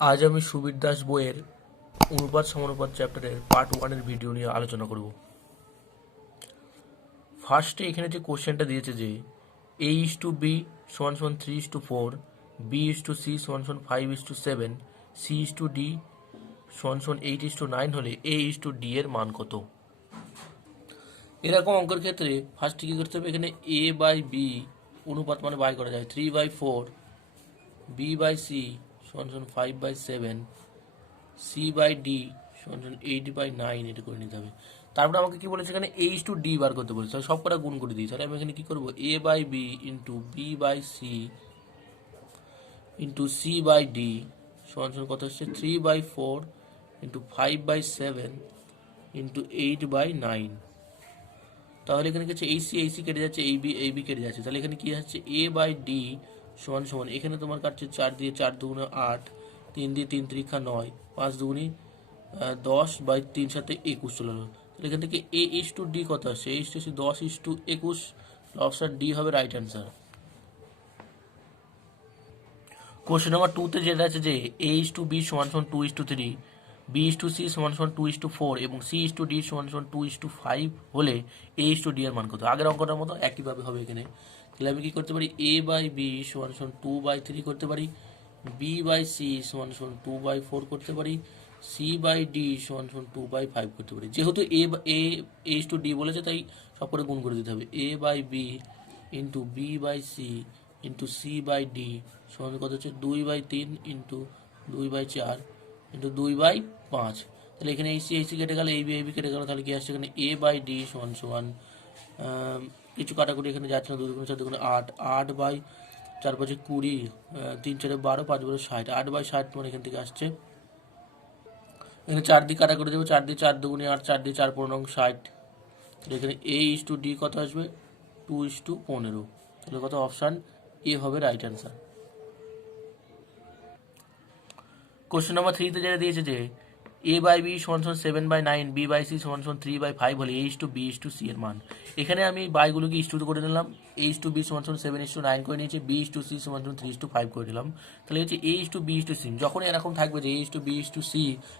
আজ আমি সুবীর দাস বইয়ের অনুপাত সমানুপাত চ্যাপ্টারের পার্ট 1 এর ভিডিও নিয়ে আলোচনা করব। ফার্স্টে এখানে যে কোশ্চেনটা দিয়েছে যে a:b সমান সমান 3:4, b:c সমান সমান 5:7, c:d সমান সমান 8:9 হলে a:d এর মান কত? এরকম অঙ্কের ক্ষেত্রে ফার্স্টে কী করতে হবে, এখানে a/b অনুপাত মানে বাই করা যায় 3/4, b/c সমান সমান 5/7, c/d সমান সমান 8/9 এটা করে নিতে হবে। তারপরে আমাকে কি বলেছে, এখানে a:d বার করতে বলেছে, সব কটা গুণ করে দিই। তাহলে আমি এখানে কি করবো, a/b into b/c into c/d সমান সমান কত হচ্ছে 3/4 ইন্টু 5/7 ইন্টু 8/9। তাহলে এখানে কি হচ্ছে এই সি কেটে যাচ্ছে, এই বি কেটে যাচ্ছে, তাহলে এখানে কি হচ্ছে a/d সমান সমান এখানে তোমার কাটছে 4 দিয়ে 4 দুগুণে 8, 3 দিয়ে 3 ত্রিকা 9, 5 দুগুণি 10/3 সাথে 21 চলে গেল। তাহলে এখান থেকে a:d কত আসছে, a:10:21, অপশন ডি হবে রাইট অ্যান্সার। কোশ্চেন নাম্বার 2তে যেটা আছে যে a:b সমান সমান 2:3, b:c সমান সমান 2:4 এবং c:d সমান সমান 2:5 হলে a:d এর মান কত? আগের অঙ্কটার মতো একইভাবে হবে এখানে। তাহলে আমি কি করতে পারি, a/b সমান সমান 2/3 করতে পারি, b/c সমান সমান 2/4 করতে পারি, c/d সমান সমান 2/5 করতে পারি। যেহেতু a:d বলেছে তাই সব করে গুণ করে দিতে হবে। a/b into b/c into c/d সমান কত হচ্ছে 2/3 ইন্টু 2/4 ইন্টু 2/5। তাহলে এখানে এই সি কেটে গেল, এই বি কেটে গেল, তাহলে কি আসছে এখানে a/d সমান সমান কিছু কাটাকুটি এখানে যাচ্ছে না, 2 দুগুণে 4 দুগুণে 8, 8/4 20, 3 4 12, 5 60, 8/60 মানে এখান থেকে আসছে এখানে 4 দিয়ে কাটা করে দেবো, 4 দিয়ে 4 দুগুণে 8, 4 দিয়ে 4 15 60। তাহলে এখানে a:d কত আসবে 2:15। তাহলে কত, অপশান এ হবে রাইট অ্যান্সার। কোশ্চেন নাম্বার 3তে যেটা দিয়েছে যে a/b সমান সমান 7/9, b/c সমান সমান 3/5 হলে a:b:c এর মান। এখানে আমি বাইগুলোকে ইস্টু করে নিলাম, a:b সমান সমান 7:9 করে নিয়েছি, b:c সমান সমান 3:5 করে নিলাম। তাহলে হচ্ছে a:b:c। যখন এরকম থাকবে যে a:b:c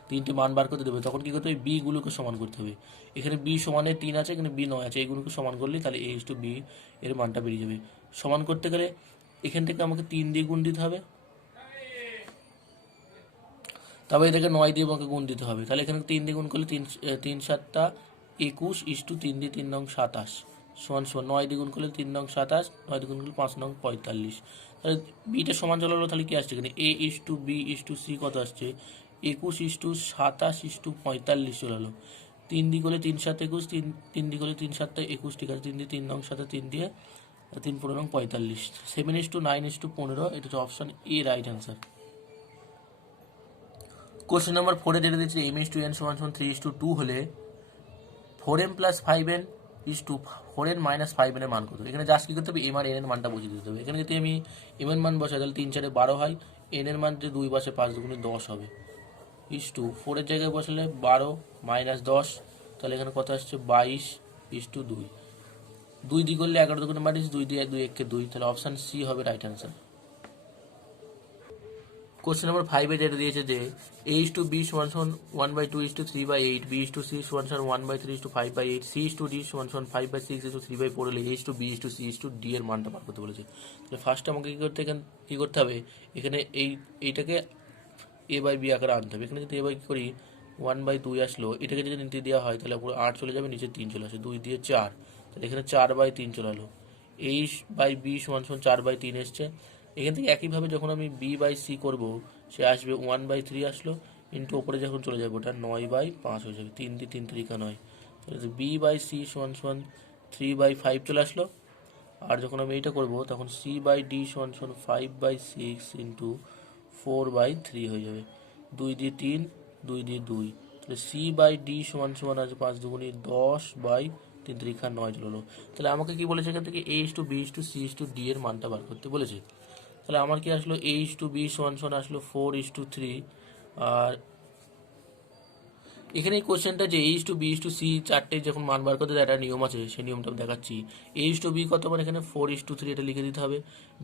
তিনটি মান বার করতে দেবে, তখন কি করতে হবে, b গুলোকে সমান করতে হবে। এখানে b সমানে 3 আছে, এখানে b 9 আছে, এইগুলোকে সমান করলে তাহলে a:b এর মানটা বেরিয়ে যাবে। সমান করতে গেলে এখান থেকে আমাকে 3 দিয়ে গুণ দিতে হবে, তবে এটাকে 9 দিয়ে আমাকে গুণ দিতে হবে। তাহলে এখানে 3 দিয়ে গুণ করলে 3 7 21 ইস্টু 3 দিয়ে 3 নং 27 সমান সমান 9 দিয়ে গুণ করলে 3 নং 27, 9 দিয়ে গুণ করলে 5 নং 45। তাহলে বিটা সমান চলে হলো, তাহলে কি আসছে এখানে a:b:c কত আসছে 21:27:45 চলে হলো। 3 দিয়ে করলে 3 7 21, 3 দিয়ে করলে 3 7 21, ঠিক আছে, 3 দিয়ে 3 নং 7, 3 দিয়ে 3 15 নং 45, 7:9:15, এটা হচ্ছে option A right answer. Question number 4-এ যেটা দিচ্ছে m:2n সমান সমান 3:2 হলে 4m plus 5n is to 4n minus 5n এর মান কত? এখানে জাস্ট কি করতে হবে, m আর n এর মানটা বসিয়ে দিতে হবে। এখানে যদি আমি m এর মান বসাই তাহলে 3 4 12 হয়, n এর মান যে 2 বসে 5 দুগুণে 10 হবে, ইস টু 4 এর জায়গায় বসালে 12 মাইনাস 10, তাহলে এখানে কত আসছে 22:2। 2 দিয়ে করলে 11 দুগুণে 22, 2 দিয়ে 2 1 2, তাহলে অপশান সি হবে রাইট অ্যান্সার। কোশ্চেন নাম্বার 5-এ যেটা দিয়েছে যে a:b সমান সমান 1/2:3/8, b:c সমান সমান 1/3:5/8, c:d সমান সমান 5/6:3/4 হলে a:b:c:d এর মানটা বার করতে বলেছে। তাহলে ফার্স্ট আমাকে কি করতে হবে, এখানে এইটাকে a/b আকারে আনতে হবে। এখানে যদি এবার কি করি 1/2 আসলো, এটাকে যদি নিচে দেওয়া হয় তাহলে পুরো 8 চলে যাবে, নিচে 3 চলে আসে, 2 দিয়ে 4, তাহলে এখানে 4/3 চলে এলো। a/b সমান সমান 4/3 এসছে। এখান থেকে একইভাবে যখন আমি b/c করবো, সে আসবে 1/3 আসলো, ইন্টু ওপরে যখন চলে যাবে ওটা 9/5 হয়ে যাবে, 3 দিয়ে 3 3 9, তাহলে b/c সমান সমান 3/5 চলে আসলো। আর যখন আমি এইটা করবো তখন c/d সমান সমান 5/6 ইন্টু 4/3 হয়ে যাবে, 2 দিয়ে 3, 2 দিয়ে 2, তাহলে c/d সমান সমান আছে 5 দুগুণি 10/3 3 9 চলে হলো। তাহলে আমাকে কি বলেছে, এখান থেকে a:b:c:d এর মানটা বার করতে বলেছে। তাহলে আমার কি আসলো a:b সমান সমান আসলো 4:3, আর এখানে এই কোশ্চেনটা যে H to B is to C চারটে যখন মান বার করতে একটা নিয়ম আছে, সেই নিয়মটা আমি দেখাচ্ছি। এইচ টু বি কত, মানে এখানে 4:3 এটা লিখে দিতে হবে।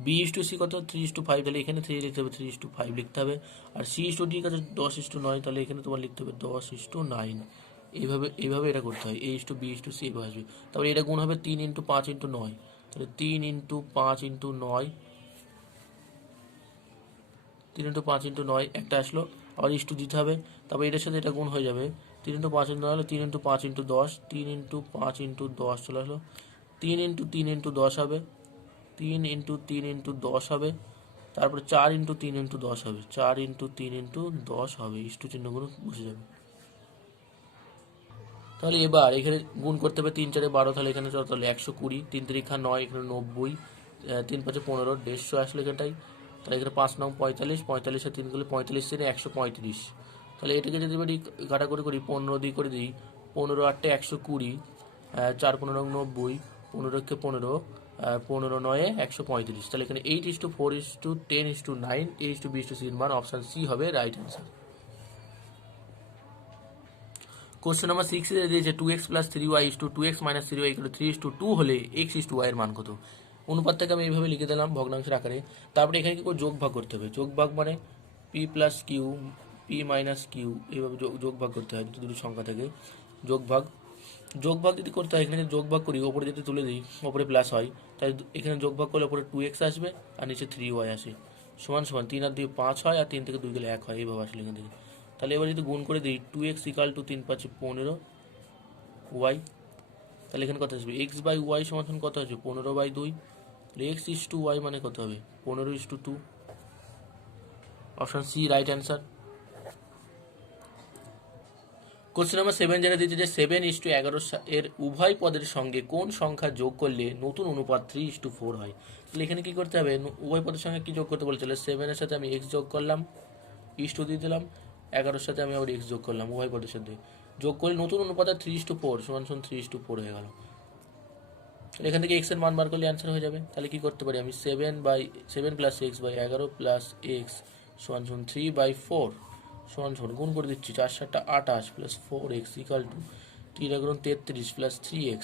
বি ইস টু সি কত 3:5, তাহলে এখানে 3 লিখতে হবে, 3:5 লিখতে হবে। আর সি ইস টু ডি কত 10:9, তাহলে এখানে তোমার লিখতে হবে 10:9। এইভাবে এইভাবে এটা করতে হয়। H to B is to C এভাবে আসবে। তারপরে এটা গুণ হবে 3 × 5 × 9, তাহলে 3 × 5 × 9, 3 × 5 × 9 একটা আসলো। আবার ইস টু দিতে হবে, তারপর এটার সাথে এটা গুণ হয়ে যাবে। 3 × 5 × 9 হলো 3 × 5 × 10, 3 × 5 × 10 চলে আসলো। 3 × 3 × 10 হবে, 3 × 3 × 10 হবে। তারপরে 4 × 3 × 10 হবে, 4 × 3 × 10 হবে। ইস টু চিহ্নগুলো বসে যাবে। তাহলে এবার এখানে গুণ করতে হবে 3 × 4 = 12, তাহলে এখানে কত হলো 120, 3 × 3 = 9, এখানে 90, 3 × 5 = 15, 150 আসলো এখানটাই। তাহলে এখানে 5 × 9 = 45, 45 আর 3 করলে 45 × 135। তাহলে এটাকে যদি এবার কাটাকুটি করি, 15 দিয়ে করে দিই, 15 × 8 = 120, 4 × 15 = 90, 15 × 15, 15 × 9 = 135। তাহলে এখানে 8:4:10:9 A:B:C এর মান অপশান সি হবে রাইট অ্যান্সার। কোশ্চেন নাম্বার 6 এ দিয়েছে 2x + 3y = 2x - 3y = 3:2 হলে x = y এর মান কত। অনুপাতটাকে আমি এইভাবে লিখে দিলাম ভগ্নাংশের আকারে। তারপরে এখানে কি করে যোগ ভাগ করতে হবে। যোগ ভাগ মানে p + q, p - q, এইভাবে যোগ ভাগ করতে হয়। দুটো সংখ্যা থেকে যোগ ভাগ যদি করতে হয়, এখানে যোগ ভাগ করি, ওপরে যদি তুলে দিই ওপরে প্লাস হয়, তাই এখানে যোগ ভাগ করলে ওপরে 2x আসবে আর নিচে 3y আসে, সমান সমান 3 আর 2 5 হয়, আর 3 থেকে 2 গেলে 1 হয়, এইভাবে আসলে এখান থেকে। তাহলে এবার যদি গুণ করে দিই 2x = 3 × 5 = 15 y, তাহলে এখানে কত আসবে x/y সমান কত আসবে 15/2। তাহলে x = y মানে কত হবে 15:2। Option C right answer. Question number 7 যেটা দিয়েছে যে 7:11 এর উভয় পদের সঙ্গে কোন সংখ্যা যোগ করলে নতুন অনুপাত 3:4 হয়। তাহলে এখানে কি করতে হবে, উভয় পদের সঙ্গে কি যোগ করতে বলেছে, 7 এর সাথে আমি x যোগ করলাম, ইস্টু দিয়ে দিলাম, 11-এর সাথে আমি আবার x যোগ করলাম, উভয় পদের সাথে যোগ করলে নতুন অনুপাত 3:4 সমান 3:4 হয়ে গেল। এখান থেকে x এর মান বার করলে অ্যান্সার হয়ে যাবে। তাহলে কি করতে পারি আমি 7 + x/11 + x সমান 3/4 সমান গুণ করে দিচ্ছি, 4 × 7 = 28 + 4x = 3×33 + 3x,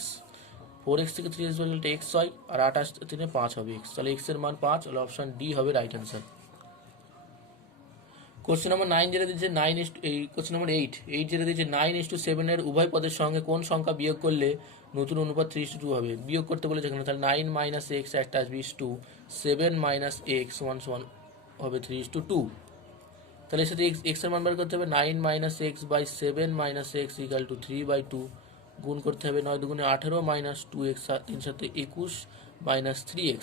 4x থেকে 3x বাদ দিলে x হয়, আর 28 3 5 হবে x। তাহলে x এর মান 5 হলো, অপশন ডি হবে রাইট অ্যান্সার। কোশ্চেন নাম্বার 9 যেটা দিয়েছে কোশ্চেন নাম্বার 8 যেটা দিয়েছে 9:7 এর উভয় পদের সঙ্গে কোন সংখ্যা বিয়োগ করলে নতুন অনুপাত 3:2 হবে। বিয়োগ করতে বলেছে এখানে, তাহলে 9 - x একটা আসবে 7 - x সমান হবে 3:2। তাহলে এর সাথে x এর মান বার করতে হবে, 9 - x/7 - x = 3/2 গুণ করতে হবে, 9 × 2 = 18 - 2x, 3 × 7 = 21 - 3x।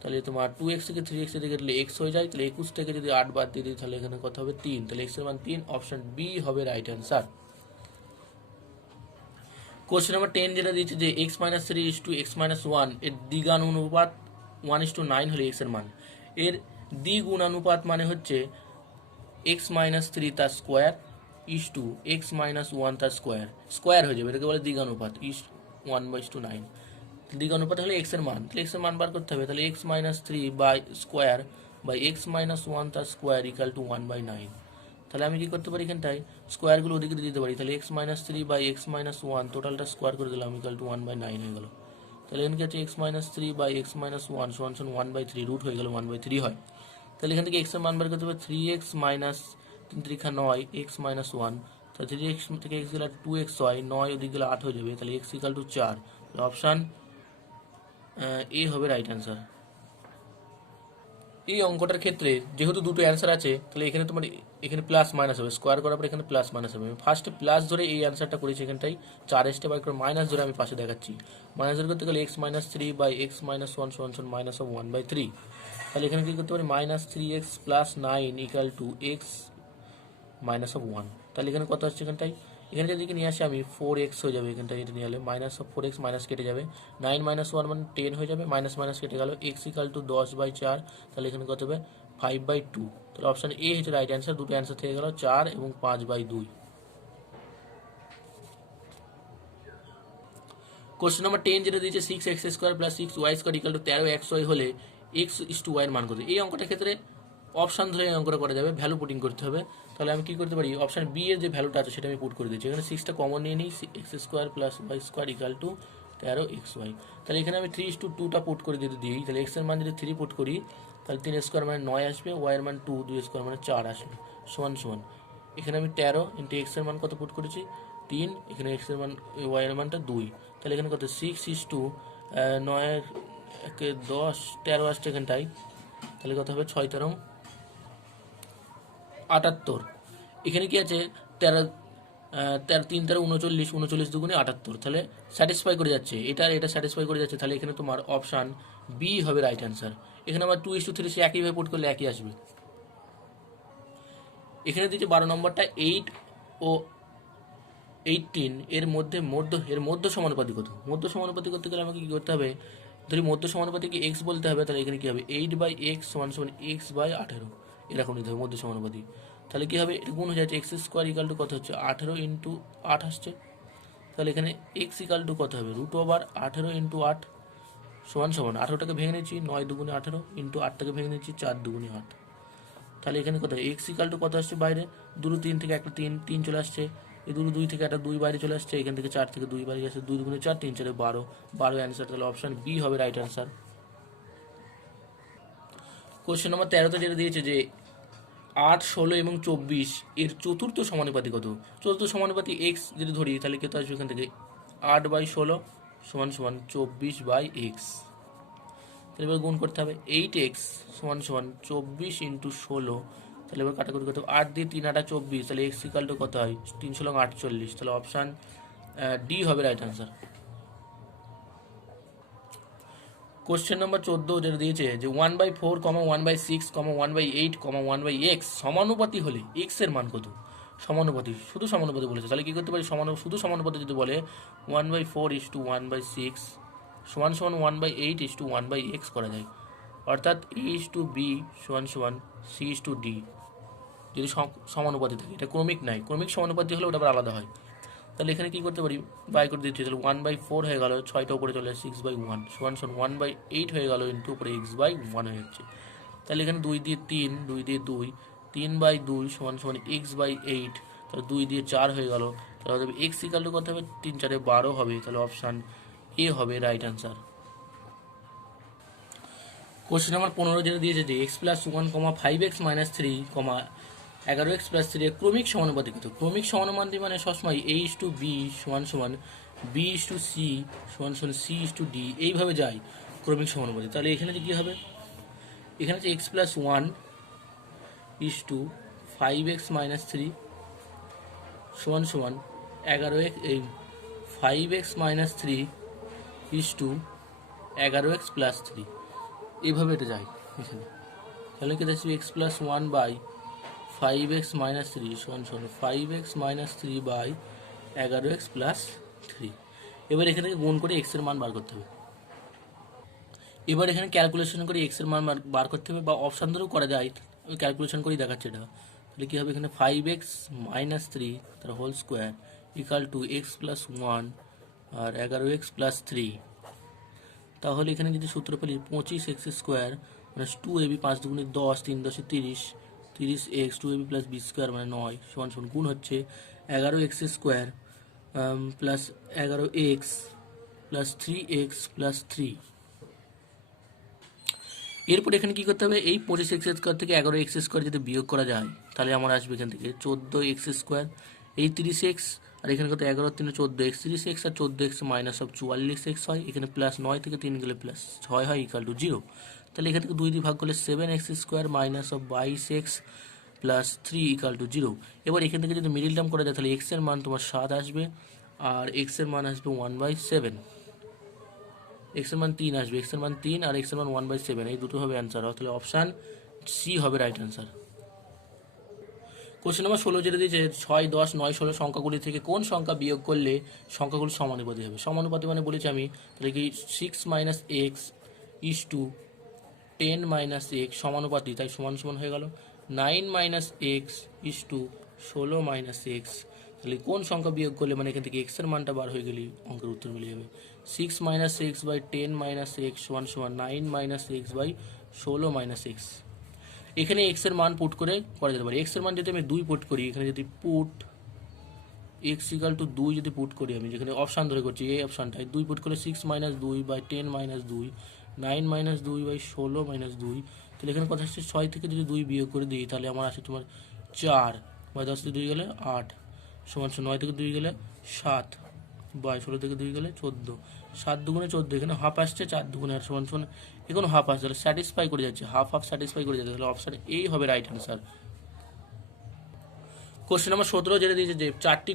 তাহলে তোমার 2x থেকে 3x এদিকে গেলে x হয়ে যায়, তাহলে 21 থেকে যদি 8 বাদ দিয়ে দিই তাহলে এখানে কত হবে 3, তাহলে x এর মান 3, অপশন বি হবে রাইট অ্যান্সার। কোশ্চেন নাম্বার 10 যেটা দিয়েছে যে x - 3 = x - 1 এর দ্বিগুণানুপাত 1:9 হলে x এর মান। এর দ্বিগুণানুপাত মানে হচ্ছে x - 3 তার স্কোয়ার = x - 1 তার স্কোয়ার, স্কোয়ার হয়ে যাবে, এটাকে বলে দ্বিগুণানুপাত 1:9। দ্বিগুণানুপাত হলে x এর মান, তাহলে x এর মান বার করতে হবে, তাহলে x - 3 by square by x - 1 তার স্কোয়ার = 1/9। তাহলে আমি কি করতে পারি, এখানটায় স্কোয়ারগুলো ওদিকে দিতে পারি, তাহলে x - 3 বাই x - 1 টোটালটা স্কোয়ার করে দিলাম = 1/9 হয়ে গেল। তাহলে এখানে হচ্ছে x - 3 বাই x - 1 সমান 1/3, রুট হয়ে গেল 1/3 হয়। তাহলে এখান থেকে x এর মান বার করতে হবে 3x - 3 × 9 x - 1, তাহলে 3x থেকে x গেলে 2x হয়, 9 ওদিকে গেলে 8 হয়ে যাবে, তাহলে x = 4, অপশান এ হবে রাইট অ্যান্সার। এই অঙ্কটার ক্ষেত্রে যেহেতু দুটো অ্যান্সার আছে, তাহলে এখানে তোমার এখানে প্লাস মাইনাস হবে, স্কোয়ার করার পর এখানে প্লাস মাইনাস হবে। ফার্স্টে প্লাস ধরে এই অ্যান্সারটা করেছি, এখানটাই 4 স্টেপ বাই করে মাইনাস ধরে আমি পাশে দেখাচ্ছি। মাইনাস ধরে করতে গেলে x - 3 বাই x - 1 সমান -1/3। তাহলে এখানে কী করতে পারি, -3x + 9 = x - 1। তাহলে এখানে কত হচ্ছে, এখানে যদি নিয়ে আসি আমি 4x হয়ে যাবে, এখানটা এটা নিয়ে এলে -4x মাইনাস কেটে যাবে, 9 - 1 মানে 10 হয়ে যাবে, মাইনাস মাইনাস কেটে গেল, x = 10/4, তাহলে এখানে কত হবে 5/2। তাহলে অপশান এ হচ্ছে রাইট অ্যান্সার। দুটো অ্যান্সার থেকে গেল 4 এবং 5/2। কোশ্চেন নাম্বার 10 যেটা দিয়েছে 6x² + 6y² = 13xy হলে x = y এর মান কত। এই অঙ্কটার ক্ষেত্রে অপশান ধরে এই অঙ্কটা করা যাবে, ভ্যালু পুটিং করতে হবে। তাহলে আমি কী করতে পারি, অপশান বি এর যে ভ্যালুটা আছে সেটা আমি পুট করে দিচ্ছি। এখানে 6টা কমন নিয়ে নিই, x square plus y square equal to 13 XY। তাহলে এখানে আমি 3:2টা পুট করে যদি দিই, তাহলে এক্সের মান যদি 3 পুট করি, তাহলে 3 স্কোয়ার মানে 9 আসবে, ওয়াইয়ের মান 2, 2 স্কোয়ার মানে 4 আসবে, সমান সমান এখানে আমি 13 ইন্টু এক্সের মান কত পুট করেছি 3, এখানে এক্সের মান ওয়াইয়ের মানটা 2, তাহলে এখানে কত 6:2 9 একে 10 13 আসছে এখানটাই, তাহলে কত হবে 6 78। এখানে কি আছে 13 3 13 39, 39 দুগুণে 78, তাহলে স্যাটিসফাই করে যাচ্ছে, এটা স্যাটিসফাই করে যাচ্ছে। তাহলে এখানে তোমার অপশান বি হবে রাইট অ্যান্সার। এখানে আমার 2:3 সে একইভাবে পুট করলে একই আসবে। এখানে দিচ্ছে 12 নম্বরটা 8 ও 18 এর মধ্য সমানুপাতি কত। মধ্য সমানুপাতি করতে গেলে আমাকে কী করতে হবে, ধরি মধ্য সমানুপাতিকে এক্স বলতে হবে, তাহলে এখানে কী হবে 8/x সমান সমান x/18, এরকম নিতে হবে মধ্য সমানুপাতি। তাহলে কী হবে, এটা গুণ হয়ে যাচ্ছে, এক্স স্কোয়ার ইকাল টু কত হচ্ছে 18 ইন্টু 8 আসছে, তাহলে এখানে এক্স ইকাল টু কত হবে √18 ইন্টু 8 সমান সমান 18টাকে ভেঙে নিচ্ছি 9 দুগুণে 18 ইন্টু 8টাকে ভেঙে নিচ্ছি 4 দুগুণে 8, তাহলে এখানে কত এক্স ইকাল টু কত আসছে বাইরে 2 3 থেকে একটা 3 চলে আসছে, এই 2 থেকে একটা 2 বাইরে চলে আসছে, এখান থেকে 4 থেকে 2 বাইরে আসছে, 2 দুগুণে 4 3 4 12 অ্যান্সার। তাহলে অপশান বি হবে রাইট অ্যান্সার। কোশ্চেন নম্বর 13তে যেটা দিয়েছে যে 8, 16 এবং 24 এর চতুর্থ সমানুপাতি কত। চতুর্থ সমানুপাতি এক্স যদি ধরি, তাহলে কত আসবে এখান থেকে 8/16 সমান সমান 24/x। তাহলে এবার গুণ করতে হবে 8x সমান সমান 24 ইন্টু 16, তাহলে এবার কাটাকুটি করতে হবে 8 দিয়ে 3 8 24, তাহলে এক্স ইকাল টু কত হয় 3 16 48, তাহলে অপশান ডি হবে রাইট অ্যান্সার। কোশ্চেন নম্বর 14 যেটা দিয়েছে যে 1/4, 1/6, 1/8, 1/x সমানুপাতি হলে এক্স এর মান কত। সমানুপাতি, শুধু সমানুপাতি বলেছে, তাহলে কী করতে পারি, শুধু সমানুপাতি যদি বলে 1/4:1/6 সমান সমান 1/8:1/x করা যায়, অর্থাৎ a:b সমান সমান c:d যদি সমানুপাতি থাকে। এটা ক্রমিক নাই, ক্রমিক সমানুপাতি হলে ওটা আবার আলাদা হয়। তাহলে এখানে কী করতে পারি, বাই করে দিচ্ছি, তাহলে 1/4 হয়ে গেল, 6টা উপরে চলে 6/1 সমান সমান 1/8 হয়ে গেল ইন্টু উপরে x/1 হয়ে যাচ্ছে। তাহলে এখানে 2 দিয়ে 3, 2 দিয়ে 2, 3/2 সমান সমান x/8, তাহলে 2 দিয়ে 4 হয়ে গেল, তাহলে হবে এক্স ইকাল টু কত হবে 3 4 12 হবে, তাহলে অপশান এ হবে রাইট অ্যান্সার। কোশ্চেন নাম্বার 15 যেটা দিয়েছে যে x+1, 5x - 3, 11x+3 এর ক্রমিক সমানুপাতি কত। ক্রমিক সমানুপাতি মানে সবসময় a:b সমান সমান b:c সমান সমান c:d এইভাবে যায় ক্রমিক সমানুপাতি। তাহলে এখানে কী হবে, এখানে হচ্ছে x+1 5x - 3 সমান সমান 5x - 3 11x+3 এইভাবে এটা যায় এখানে। তাহলে কি দেখছি x+1/5x - 3 সমান সমান 5x - 3/11x+3। এবার এখানে থেকে গুণ করে এক্সের মান বার করতে হবে। এবার এখানে ক্যালকুলেশন করে এক্সের মান বার করতে হবে, বা অপশান ধরেও করা যায়, আমি ক্যালকুলেশন করেই দেখাচ্ছি এটা। তাহলে কী হবে, এখানে 5x - 3 তার whole square equal to x+1 আর 11x+3। তাহলে এখানে যদি সূত্র পেলি 25x² মানে 2ab 5 দুগুণে 10, 3 10 30, 30x 2ab plus b square মানে 9 সমান সমান গুণ হচ্ছে 11x² plus 11x plus 3x plus 3। এরপর এখানে কী করতে হবে, এই 25x² থেকে 11x² যদি বিয়োগ করা যায়, তাহলে আমার আসবে এখান থেকে 14x², এই 30x আর এখানে কত 11 3 14x, 30x R 14x minus of 44x হয়, এখানে প্লাস 9 থেকে 3 গেলে প্লাস 6 হয় ইকাল টু 0। তাহলে এখান থেকে 2 দিয়ে ভাগ করলে 7x² minus of 22x plus 3 equal to 0। এবার এখান থেকে যদি মিডিল টার্ম করা যায়, তাহলে x এর মান তোমার 7 আসবে, আর x এর মান আসবে 1/7, x এর মান 3 আসবে, x এর মান 3 আর x এর মান 1/7, এই দুটো হবে অ্যান্সার। তাহলে অপশান সি হবে রাইট অ্যান্সার। কোশ্চেন নম্বর 16 যেটা দিয়েছে 6 10 9 16 সংখ্যাগুলি থেকে কোন সংখ্যা বিয়োগ করলে সংখ্যাগুলি সমানুপাতি হবে। সমানুপাতি মানে বলেছি আমি, তাহলে কি 6 - x = 10 - x সমানুপাতি, তাই সমান সমান হয়ে গেল 9 - x = 16 - x। তাহলে কোন সংখ্যা বিয়োগ করলে মানে এখান থেকে x এর মানটা বার হয়ে গেলেই অঙ্কের উত্তর মিলে যাবে। 6 - x/10 - x সমান সমান 9 - x/16 - x। এখানে এক্স এর মান পুট করে করা যেতে পারে। এক্স এর মান যদি আমি 2 পুট করি, এখানে যদি পুট এক্স ইকাল টু 2 যদি পুট করি, আমি যেখানে অপশান ধরে করছি এই অপশানটায় 2 পুট করে 6 - 2 বাই 10 - 2 9 - 2 বাই 16 - 2, তাহলে এখানে কথা হচ্ছে 6 থেকে যদি 2 বিয়োগ করে দিই তাহলে আমার আসে তোমার 4 বাই 10 থেকে 2 গেলে 8 সমান 9 থেকে 2 গেলে 7 বাই 16 থেকে 2 গেলে 14, 7 দুগুণে 14, এখানে হাফ আসছে, 4 দুগুণে 8 সমান এখানে হাফ আসছে, তাহলে স্যাটিসফাই করে যাচ্ছে, হাফ স্যাটিসফাই করে যাচ্ছে, তাহলে অপশান এই হবে রাইট অ্যান্সার। কোশ্চেন নাম্বার 17 যেটা দিয়েছে যে 4টি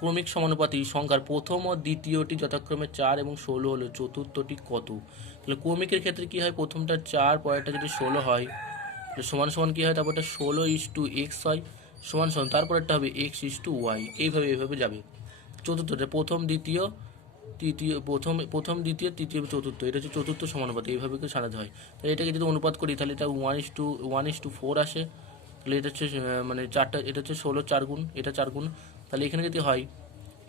ক্রমিক সমানুপাতি সংখ্যার প্রথম ও দ্বিতীয়টি যথাক্রমে 4 এবং 16 হলে চতুর্থটি কত। তাহলে ক্রমিকের ক্ষেত্রে কি হয়, প্রথমটা 4 পরেরটা যদি 16 হয় তাহলে সমান সমান কি হয়, তারপরটা 16:x হয় সমান সমান তারপরেরটা হবে x:y, এইভাবে যাবে। চতুর্থটা প্রথম দ্বিতীয় তৃতীয়, প্রথম দ্বিতীয় তৃতীয় চতুর্থ, এটা হচ্ছে চতুর্থ সমানুপাতি, এইভাবে করে সাজাতে হয়। তাহলে এটাকে যদি অনুপাত করি তাহলে এটা 1:4 আসে। তাহলে এটা হচ্ছে মানে 4টা, এটা হচ্ছে 16 4 গুণ, এটা 4 গুণ, তাহলে এখানে যদি হয়,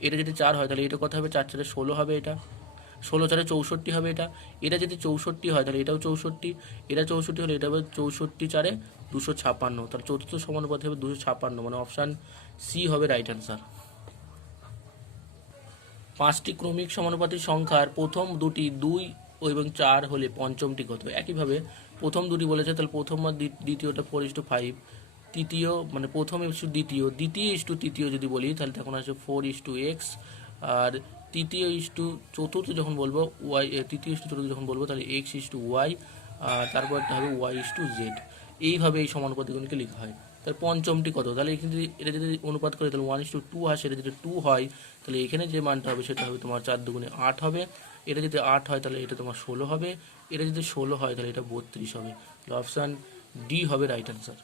এটা যদি 4 হয় তাহলে এটা কত হবে, 4 4 16 হবে, এটা 16 4 64 হবে, এটা যদি 64 হয় তাহলে এটাও 64, এটা 64 হলে এটা হবে 64 4 256, তাহলে চতুর্থ সমানুপাতি হবে 256, মানে অপশান সি হবে রাইট অ্যান্সার। 5টি ক্রমিক সমানুপাতি সংখ্যার প্রথম দুটি 2 এবং 4 হলে পঞ্চমটি কত। একইভাবে প্রথম দুটি বলেছে, তাহলে প্রথম আর দ্বিতীয়টা 4:5, তৃতীয় মানে প্রথম ইস্টু দ্বিতীয়, দ্বিতীয় ইস্টু তৃতীয় যদি বলি তাহলে তখন আসবে 4:x, আর তৃতীয় ইস্টু চতুর্থ যখন বলবো ওয়াই, তৃতীয় ইস্টু চতুর্থ যখন বলবো তাহলে x:y, আর তারপরটা হবে y:z। এইভাবে এই সমানুপাতিগুলোকে লেখা হয়। তাহলে পঞ্চমটি কত, তাহলে এখানে যদি এটা যদি অনুপাত করে তাহলে 1:2 আসে, এটা যদি 2 হয় তাহলে এখানে যে মানটা হবে সেটা হবে তোমার 4 দুগুণে 8 হবে, এটা যদি 8 হয় তাহলে এটা তোমার 16 হবে, এটা যদি 16 হয় তাহলে এটা 32 হবে, তাহলে অপশান ডি হবে রাইট অ্যান্সার।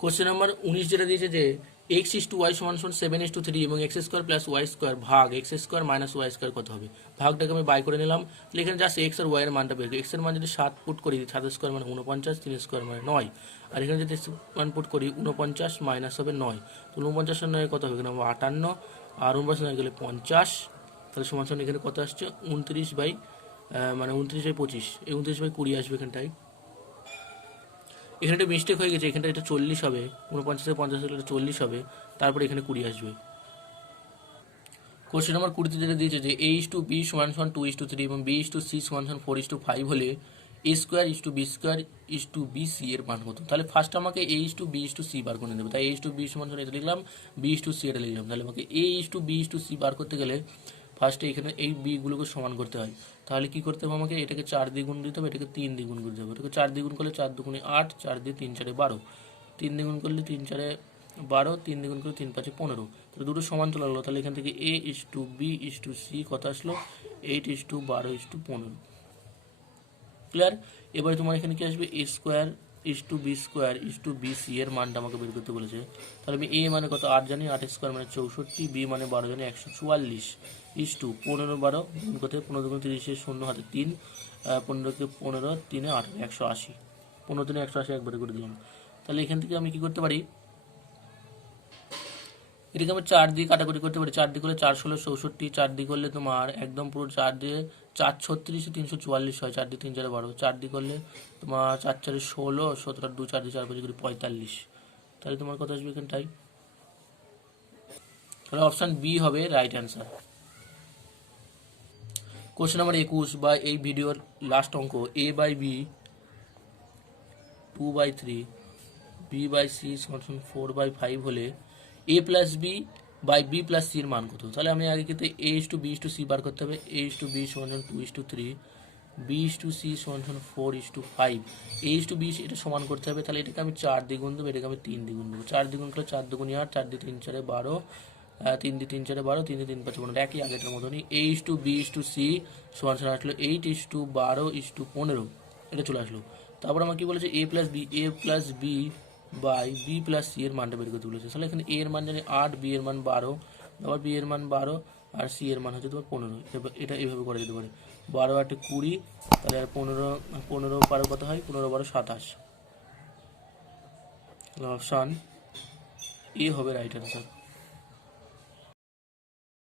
কোশ্চেন নাম্বার 19 যেটা দিয়েছে যে x:y সমান 7:3 এবং x² + y² ভাগ x² - y² কত হবে। ভাগটাকে আমি বাই করে নিলাম, তাহলে এখানে জাস্ট x আর y এর মানটা বের করি। x এর মান যদি 7 পুট করি, 7² মানে 49, 3² মানে 9, আর এখানে যদি মান পুট করি 49 মাইনাস হবে 9, তো 49 আর 9 কত হবে, এখানে 58, আর 49 গেলে 50, তাহলে সমান সমান এখানে কত আসছে 29 মানে 29/25, এই 29/20 আসবে এখানটায়। এখানে একটা মিস্টেক হয়ে গেছে, এখানটা এটা 40 হবে, 49 50 হলে 40 হবে, তারপরে এখানে 20 আসবে। কোশ্চেন নাম্বার 20 যেটা দিয়েছে যে a:b = 2:3 এবং b:c = 4:5 হলে a²:b²:bc এর মান কত। তাহলে ফার্স্ট আমাকে a:b:c বার করে দেবে, তাই a:b এটা লিখলাম, b:c এটা লিখলাম। তাহলে আমাকে a:b:c বার করতে গেলে ফার্স্টে এখানে এই বিগুলোকে সমান করতে হয়। তাহলে কি করতে হবে, আমাকে এটাকে 4 দিয়ে গুণ দিতে হবে, এটাকে 3 দিয়ে গুণ করতে হবে। এটাকে 4 দিয়ে গুণ করলে 4 দুগুণে 8, 4 দিয়ে 3 4 12, 3 দিয়ে গুণ করলে 3 4 12, 3 দিয়ে গুণ করলে 3 5 15, তাহলে দুটো সমান চলে গেলো। তাহলে এখান থেকে a:b:c কত আসলো, 8:12:15। ক্লিয়ার। এবারে তোমার এখানে কি আসবে, a²:b²:bc এর মানটা আমাকে বের করতে বলেছে। তাহলে আমি a মানে কত 8 জানি, 8² মানে 64, b মানে 12 জানি 144, 15 12 গুণ করতে 15 দুগুণ 30, 0 হাতে 3, 15কে 15 3 8 180, 15 3 180 একবারে করে দিলাম। তাহলে এখান থেকে আমি কি করতে পারি, এটাকে আমি 4 দিয়ে কাটাকুটি করতে পারি। 4 দিয়ে করলে 4 16 64, 4 দিয়ে করলে তোমার একদম পুরো 4 দিয়ে 4 36 344 হয়, 4 দিয়ে 3 4 12, 4 দিয়ে করলে তোমার 4 4 16, 17 2 4 দিয়ে 4 5 করে 45, তাহলে তোমার কত আসবে এখানটাই, তাহলে অপশান বি হবে রাইট অ্যান্সার। কোশ্চেন নাম্বার 21 বা এই ভিডিওর লাস্ট অঙ্ক, a/b 2/3 b/c = 4/5 হলে a+b/b+c এর মান কত। তাহলে আমি আগে কিন্তু a:b:c বার করতে হবে, a:b = 2:3, b:c = 4:5, a:b এটা সমান করতে হবে। তাহলে এটাকে আমি 4 দিয়ে গুণ দেবো, এটাকে আমি 3 দিয়ে গুণ দেবো। 4 দিয়ে গুণ করলে 4 দুগুণে 8, 4 দিয়ে 3 4 12, 3 দিয়ে 3 4 12, 3 দিয়ে 3 5 15, একই আগেটার মতনই a:b:c সমান আসলো 8:12:15, এটা চলে আসলো। তারপর আমার কি বলেছে, a+b/b+c এর মানটা বের করতে বলেছে। তাহলে এখানে a এর মান জানি 8, b এর মান 12, আবার b এর মান 12, আর c এর মান হচ্ছে তোমার 15, এটা এইভাবে করা যেতে পারে। 12 8 20, তাহলে আর 15 12 কত হয়, 15 12 27, অপশান এ হবে রাইট অ্যান্সার।